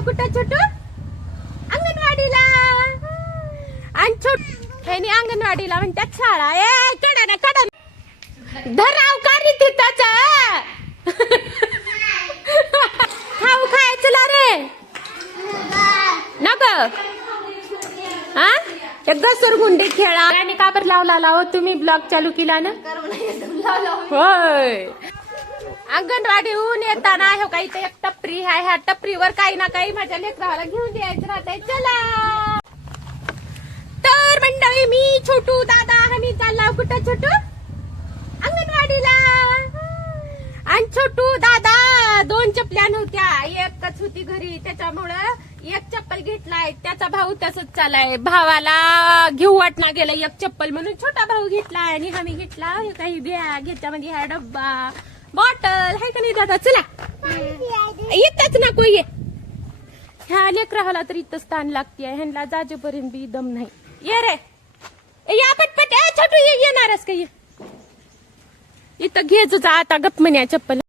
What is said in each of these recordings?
चाललाव कुठं छोटू? अंगणवाडीला. आणि छोट अंगणवाडीला म्हणतात शाळा. ए कडा ना कडा धराव का रे तिथंच. खाऊ खायचं ला रे नक हा घसरगुंडी खेळा. आणि का बरं लावला हो तुम्ही ब्लॉग चालू केला ना? होय. अंगणवाडीहून येताना हो काही एक टपरी आहे. ह्या टपरीवर काही ना काही माझ्या लेकराला घेऊन द्यायचं राहतंय. चला तर मंडळी मी छोटू दादा आम्ही चालला कुठं छोटू? अंगणवाडीला. आणि छोटू दादा 2 चपल्या नव्हत्या, एकच होती घरी, त्याच्यामुळं एक चप्पल घेतलाय. त्याचा भाऊ तसंच चालाय. भावाला घेऊ वाटना गेलं एक चप्पल म्हणून छोटा भाऊ घेतलाय आणि आम्ही घेतला काही बॅग. ह्याच्यामध्ये हा डब्बा बॉटल आहे का नाही दादा? चला येतच नको ये. ह्या लेकराला तर इथंच ताण लागते. ह्यांना जाजेपर्यंत बी दम नाही. ये रे या पटपट. छोटू ये येणारच का? ये इथं घेच जा आता गप म्हण्या चप्पल.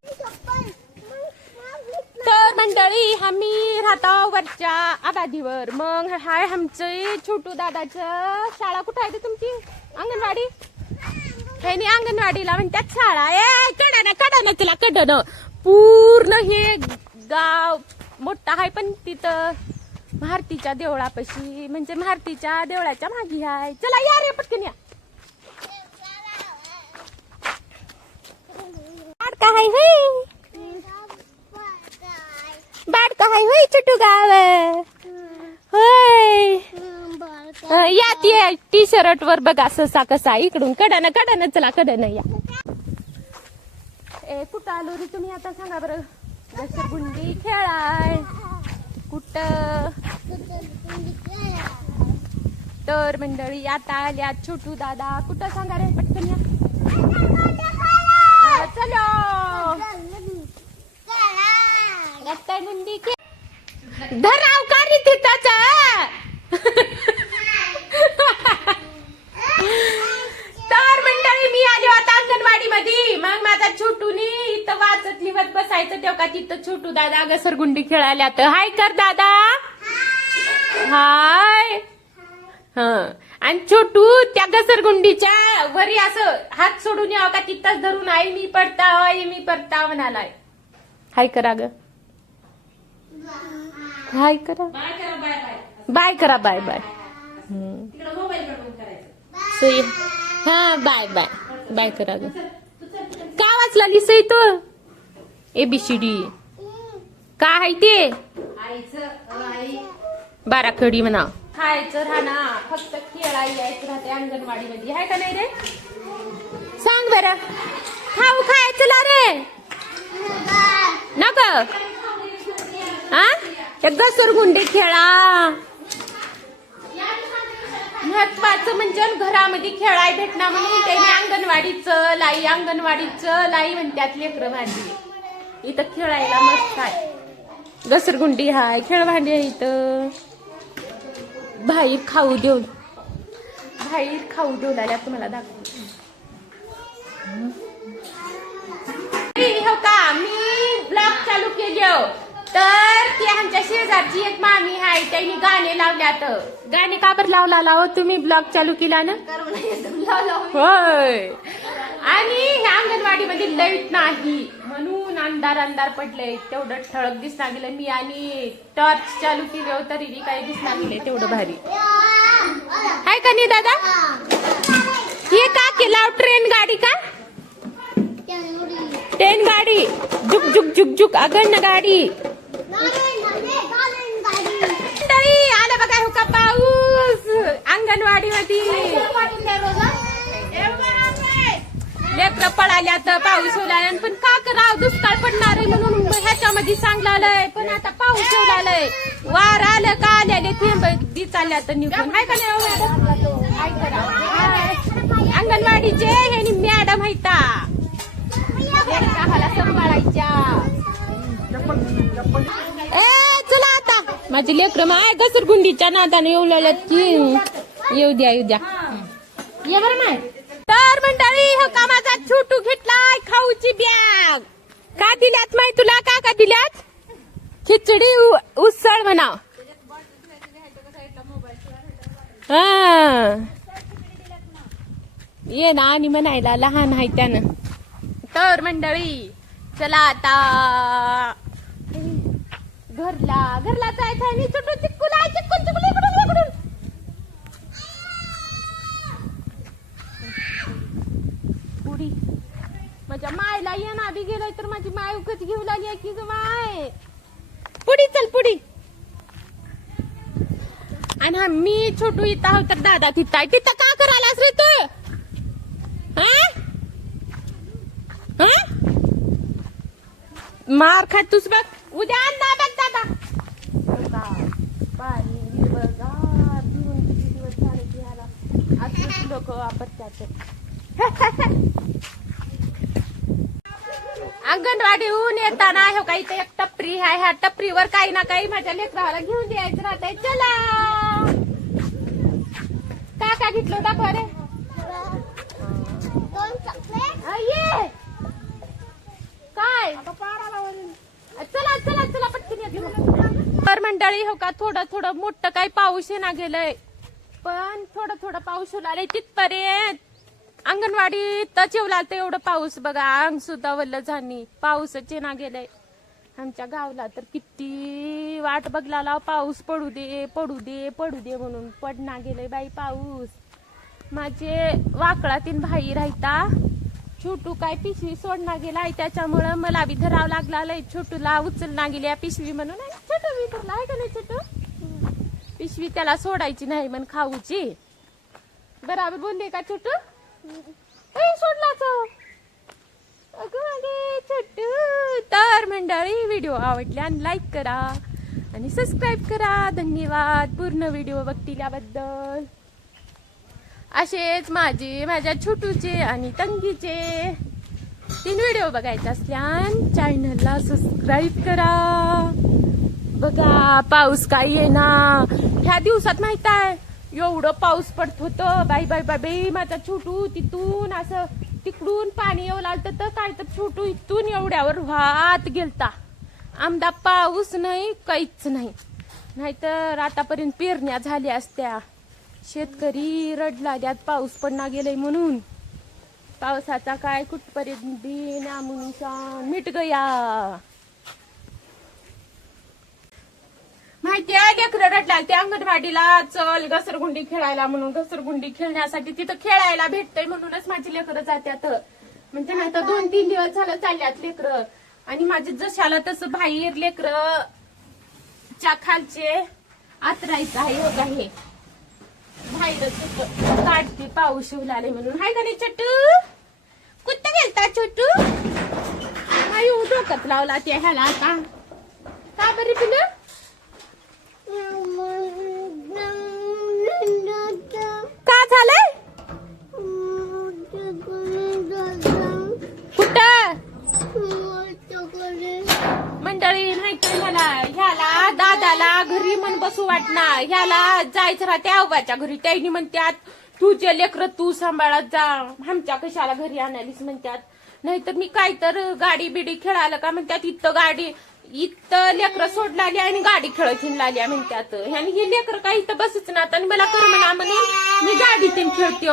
तर मंडळी आम्ही राहतो वरच्या आबादीवर. मग हाय आमचं छोटू दादाचं शाळा. कुठं आहे तुमची अंगणवाडी? हे नाही अंगणवाडीला म्हणतात शाळा. ए कडा ना तिला कडन. पूर्ण हे गाव मोठं आहे पण तिथं भारतीच्या देवळापाशी म्हणजे भारतीच्या देवळाच्या मागे आहे. चला या रे पटकन या. बाडका हाय होय छोटू गाव होय. यात ये टी शर्ट वर बघा ससा कसा इकडून कडन चला कडन या. ए कुठं आलो रे तुम्ही आता सांगा बरं? घसरगुंडी खेळाय कुठं? तर मंडळी आता आल्या छोटू दादा. कुठं सांगा रे पटकन या. चलो घसरगुंडी धराव का रे तिथंच. तर मंडळी मी आले आता अंगणवाडी मध्ये. मग माझा छोटूनी इथं वाचत लिहत बसायचं तेव्हा तिथं छोटू दादा घसरगुंडी खेळायला. तर हाय कर दादा. हाय. आणि छोटू त्या घसरगुंडीच्या वरी असं हात सोडून यावं का तिथंच धरून आई मी पडता म्हणालाय. हाय करा ग. हाय करा. बाय करा. बाय हा बाय करा ग. का वाचला लिसई तो? ABCD का आहे ते? बाराखडी म्हणा. खायचं राहणार फक्त खेळायला यायचं राहते अंगणवाडी मध्ये. आहे का नाही रे? सांग बरं. खाऊ खायचं ला रे नको हा. घसरगुंडी खेळा. महत्वाचं म्हणजे घरामध्ये खेळाय भेटणार म्हणून त्यांनी अंगणवाडीचं लाई म्हणतात लेकरं भांडी. इथं खेळायला मस्त आहे. घसरगुंडी हाय खेळभांडी आहे इथं. बाहेर खाऊ देऊन आल्या तुम्हाला दाखवते. हो का मी ब्लॉग चालू केले तर ती आमच्या शेजारची एक मामी आहे. त्यांनी गाणे लावल्यात. गाणे का बरं लावला हो तुम्ही ब्लॉग चालू केला ना? होय. आणि ह्या अंगणवाडी मध्ये लाईट नाही म्हणून अंधार पडले. तेवढं ठळक दिसणार गेलं. मी आणि टॉर्च चालू केले तरी काही दिसणार गेले. तेवढं भारी आहे का नाही दादा? हे का केला ट्रेन गाडी का? ट्रेन गाडी जुक अगण गाडी. आला बघा हो का पाऊस अंगणवाडी मध्ये. लेकरं पळाल्या तर पाऊस होलाय. पण का करावं दुष्काळ पडणार आहे म्हणून ह्याच्यामध्ये सांगलाय. पण आता पाऊस होलाय. वार आलं का आल्याने थेंब बी चालल्या तर निघून. आहे का नाही? अंगणवाडीचे हे मॅडम आहेत सांभाळायच्या. चला आता माझी लेकरं माय घसरगुंडीच्या नादाने येऊ लागल्यात की येऊ द्या ये बरं माय. तर मंडळी हो का माझा छोटू घेतलाय खाऊची बॅग. का दिल्यात माय तुला? का दिल्यात? खिचडी उसळ आहे ना आणि म्हणायला लहान आहे त्यानं. तर मंडळी चला आता घरला जायचं आणि छोटू चिक्कूला चिक्कून इकडून पुढी माझ्या मायला ये ना बी गेलोय तर माझी माय उकच घेऊन आली आहे की ग माय. पुढी चल पुढी. आणि हा मी छोटू इथं आहो तर दादा तिथं आहे. तिथं का करायलास रे तू? मार खातूस बघ. उद्या आणणार बघ दादा. पाणी बघा पिऊन किती दिवस झाले घ्यायला असं लोक वापरतात. अंगणवाडीहून येताना हो काही इथे एक टपरी आहे. ह्या टपरीवर काही ना काही माझ्या लेकराला घेऊन द्यायचं राहतंय. चला काय घेतलं दाखव रे. ये काय चला चला चला पटकन. तर मंडळी हो का थोडं मोठं काही पाऊस येना गेलंय पण थोडं पाऊस आलाय तिथपर्यंत. अंगणवाडीत चिवला तर एवढं पाऊस बघा अंग सुद्धा वल्ल झाली. पाऊसच येना गेलंय आमच्या गावला. तर किती वाट बघला पाऊस पडू दे म्हणून पडना गेलंय बाई पाऊस. माझे वाकळातीन भाई राहता छोटू काय पिशवी सोडना गेलाय त्याच्यामुळं मला बी धरावं लागला. छोटूला उचलना गेली पिशवी म्हणून. छोटू बी धरला आहे का नाही छोटू? पिशवी त्याला सोडायची नाही म्हण खाऊची. बराबर बोलले का छोटू? सोडला छोटू. तर मंडळी व्हिडिओ आवडल्याने लाईक करा आणि सबस्क्राईब करा. धन्यवाद पूर्ण व्हिडिओ बघितल्याबद्दल. असेच माझ्या छोटूचे आणि तंगीचे 3 व्हिडिओ बघायचे असल्यान चॅनलला सबस्क्राईब करा. बघा पाऊस काय येना ह्या दिवसात माहित आहे एवढं पाऊस पडत होतं. बाई बाई बाई बाई माझा छोटू तिथून असं तिकडून पाणी येऊ लागलं तर काय तर छोटू इथून एवढ्यावर वाहत गेलता. आमदा पाऊस नाही काहीच नाही. नाहीतर आतापर्यंत पेरण्या झाल्या असत्या. शेतकरी रडला त्यात पाऊस पडना गेलाय म्हणून. पावसाचा काय कुठपर्यंत बी नामोनिशान मिट गया. माहिती आहे लेकरं रडला ते अंगणवाडीला चल घसरगुंडी खेळायला म्हणून. घसरगुंडी खेळण्यासाठी तिथं खेळायला भेटतंय म्हणूनच माझी लेकरं जात्यात. म्हणजे नाही तर 2-3 दिवस झालं चालल्यात लेकरं. आणि माझे जशाला तसं बाहेर लेकरं च्या खालचे आतरायचं आहे हो का हे बाहेरच काढते पाऊस शिवलाले म्हणून. हाय का नाही छोटू? कुठं गेलता छोटू? हाय डोक्यात लावला ते ह्याला आता का बरी तुला? का झालंय? कुठं मंडळी नाही तर ह्याला दादाला घरी मन बसू वाटणार. ह्याला जायचं राहते आव्वाच्या घरी. त्यांनी म्हणतात तुझे लेकर तू सांभाळत जा आमच्या कशाला घरी आणालीस म्हणतात. नाहीतर मी काय तर गाडी बिडी खेळायला का म्हणतात इथं लेकर सोडला आणि गाडी खेळत हिंडला म्हणतात. ह्यानी हे लेकर काही इथं बसच ना आणि मला कर म्हणा म्हणे मी गाडीतून खेळते.